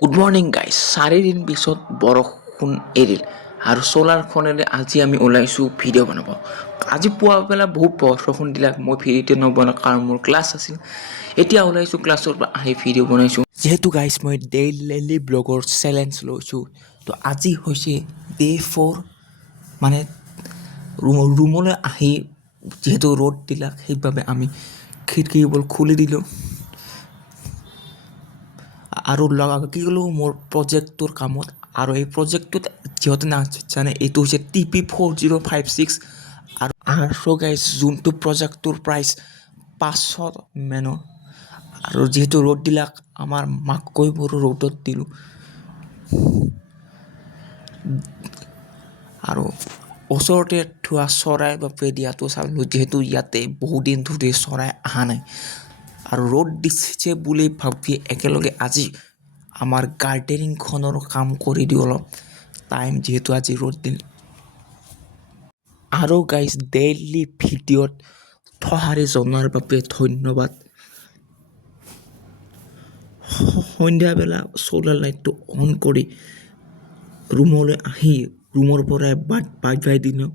Good morning guys 4 দিন পিছত বৰষুণ এৰিল আৰু চ'লাৰখনেৰে আজি আমি ওলাইছোঁ ভিডিঅ' বনাব। আজি পুৱা বেলা বহুত বৰষুণ দিলে, মই ভিডিঅ'টো নবনাওঁ কাৰণ মোৰ ক্লাছ আছিল। এতিয়া ওলাইছোঁ ক্লাছৰ পৰা আহি ভিডিঅ' বনাইছোঁ। যিহেতু গাইজ মই ডেইলি ব্লগৰ চেলেঞ্জ লৈছোঁ, তো আজি হৈছে ডে 4। মানে ৰুমলৈ আহি যিহেতু ৰ'দ দিলাক, সেইবাবে আমি খিৰিকীবোৰ খুলি দিলোঁ আৰু কি ক'লোঁ মোৰ প্ৰজেক্টটোৰ কামত। আৰু এই প্ৰজেক্টটোত যিহেতু নাজানে, এইটো হৈছে TP4056 আৰু গাইজ যোনটো প্ৰজেক্টটোৰ প্ৰাইচ 500 মেনৰ। আৰু যিহেতু ৰ'দ দিলাক, আমাৰ মাক কৈ বোৰো ৰ'দত দিলোঁ আৰু ওচৰতে থোৱা চৰাই বাবে দিয়াটো চালোঁ, যিহেতু ইয়াতে বহুদিন ধৰি চৰাই অহা নাই আৰু ৰ'দ দিছে বুলি ভাবি একেলগে আজি আমাৰ গাৰ্ডেনিংখনৰ কাম কৰি দিওঁ অলপ টাইম, যিহেতু আজি ৰ'দ দিল। আৰু গাইজ ডেইলি ভিডিঅ'ত সঁহাৰি জনোৱাৰ বাবে ধন্যবাদ। সন্ধিয়াবেলা চ'লাৰ লাইটটো অন কৰি ৰুমলৈ আহি ৰুমৰ পৰাই বাই দিলোঁ।